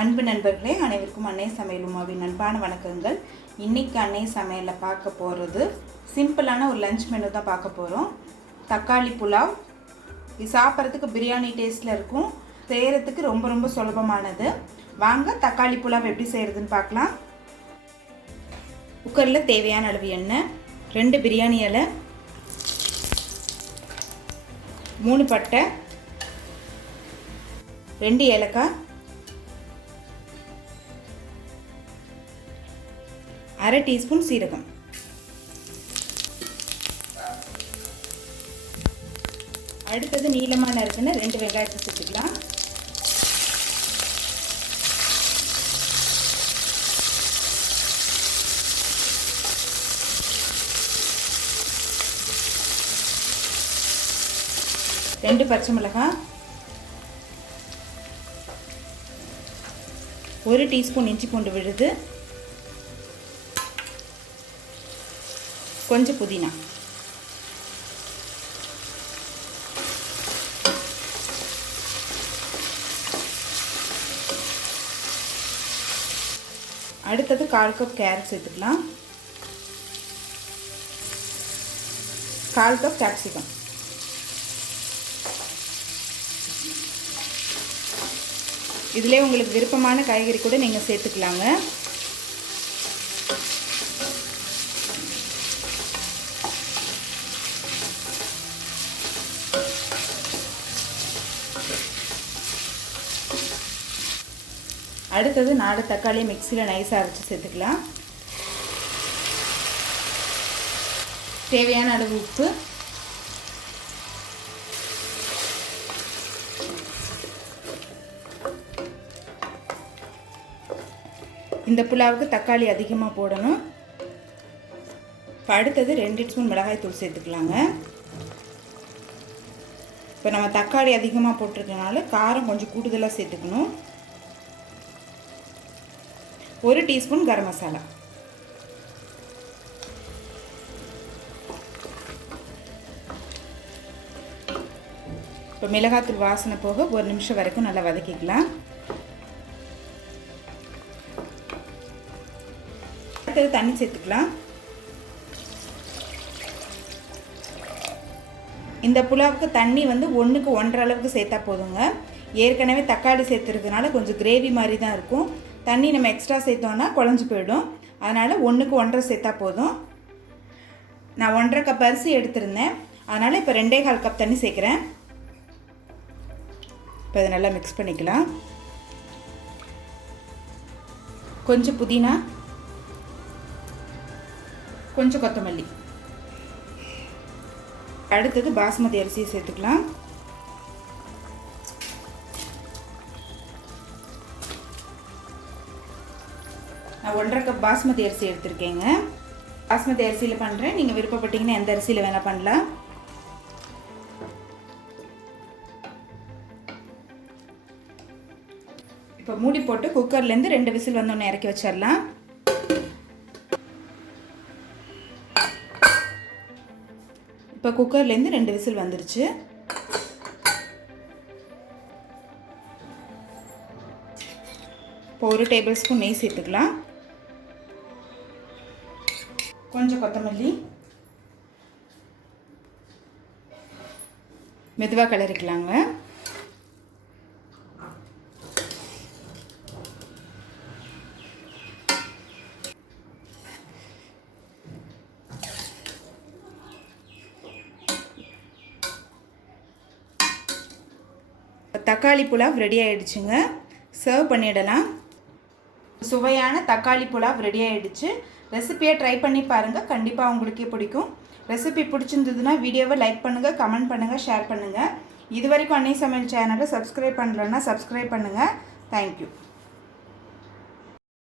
அன்பு நண்பர்களே, அனைவருக்கும் அன்னை சமையல் உமாவின் அன்பான வணக்கங்கள். இன்றைக்கி அன்னை சமையலில் பார்க்க போகிறது சிம்பிளான ஒரு லஞ்ச் மெனு தான் பார்க்க போகிறோம். தக்காளி புலாவ். இது சாப்பிட்றதுக்கு பிரியாணி டேஸ்ட்டில் இருக்கும். செய்கிறதுக்கு ரொம்ப ரொம்ப சுலபமானது. வாங்க தக்காளி புலாவ் எப்படி செய்கிறதுன்னு பார்க்கலாம். குக்கரில் தேவையான அளவு எண்ணெய், 2 பிரியாணி இலை, 3 பட்டை, 2 ஏலக்காய், 1/2 டீஸ்பூன் சீரகம். அடுத்தது நீளமாக நறுக்குன 2 வெங்காயத்தை சேர்த்துக்கலாம். ரெண்டு பச்சை மிளகாய், 1 டீஸ்பூன் இஞ்சி பூண்டு விழுது, கொஞ்சம் புதினா. அடுத்தது 1/4 கப் கேரட் சேர்த்துக்கலாம். 1/4 கப் கேப்சிகம். இதிலே உங்களுக்கு விருப்பமான காய்கறி கூட நீங்கள் சேர்த்துக்கலாங்க. அடுத்தது 4 தக்காளியை மிக்சியில் நைஸாக அரைச்சி சேர்த்துக்கலாம். தேவையான அளவு உப்பு, இந்த புலாவுக்கு தக்காளி அதிகமாக போடணும். இப்போ அடுத்தது 2 ஸ்பூன் மிளகாய் தூள் சேர்த்துக்கலாங்க. இப்போ நம்ம தக்காளி அதிகமாக போட்டிருக்கனால காரம் கொஞ்சம் கூடுதலாக சேர்த்துக்கணும். 1 டீஸ்பூன் கரம் மசாலா. இப்போ மிளகாத்தூள் வாசனை போக 1 நிமிஷம் வரைக்கும் நல்லா வதக்கிக்கலாம். அடுத்தது தண்ணி சேர்த்துக்கலாம். இந்த புலாவுக்கு தண்ணி 1க்கு 1.5 அளவுக்கு சேர்த்தா போதுங்க. ஏற்கனவே தக்காளி சேர்த்துறதுனால கொஞ்சம் கிரேவி மாதிரி தான் இருக்கும். தண்ணி நம்ம எக்ஸ்ட்ரா சேர்த்தோன்னா குழஞ்சி போயிடும். அதனால் 1க்கு 1.5 சேர்த்தா போதும். நான் 1.5 கப் அரிசி எடுத்திருந்தேன். அதனால் இப்போ 2.25 கப் தண்ணி சேர்க்குறேன். இப்போ இதை நல்லா மிக்ஸ் பண்ணிக்கலாம். கொஞ்சம் புதினா, கொஞ்சம் கொத்தமல்லி. அடுத்தது பாஸ்மதி அரிசியை சேர்த்துக்கலாம். நான் 1.5 கப் பாஸ்மதி அரிசி எடுத்திருக்கேங்க. பாஸ்மதி அரிசியில் பண்ணுறேன். நீங்கள் விருப்பப்பட்டீங்கன்னா எந்த அரிசியில் வேணால் பண்ணலாம். இப்போ மூடி போட்டு குக்கர்லேருந்து 2 விசில் வந்தோன்னே இறக்கி வச்சிடலாம். இப்போ குக்கர்லேருந்து 2 விசில் வந்துருச்சு. இப்போ 1 டேபிள் ஸ்பூன் நெய் சேர்த்துக்கலாம். கொஞ்சம் கொத்தமல்லி, மெதுவாக கிளறிக்கலாங்க. தக்காளி புலாவ் ரெடி ஆகிடுச்சுங்க. சர்வ் பண்ணிடலாம். சுவையான தக்காளி புலாவ் ரெடி ஆகிடுச்சு. ரெசிபியை ட்ரை பண்ணி பாருங்கள். கண்டிப்பாக உங்களுக்கே பிடிக்கும். ரெசிபி பிடிச்சிருந்ததுன்னா வீடியோவை லைக் பண்ணுங்கள், கமெண்ட் பண்ணுங்கள், ஷேர் பண்ணுங்கள். இது வரைக்கும் அன்னை சமையல் சேனலை சப்ஸ்கிரைப் பண்ணலன்னா சப்ஸ்கிரைப் பண்ணுங்கள். தேங்க்யூ.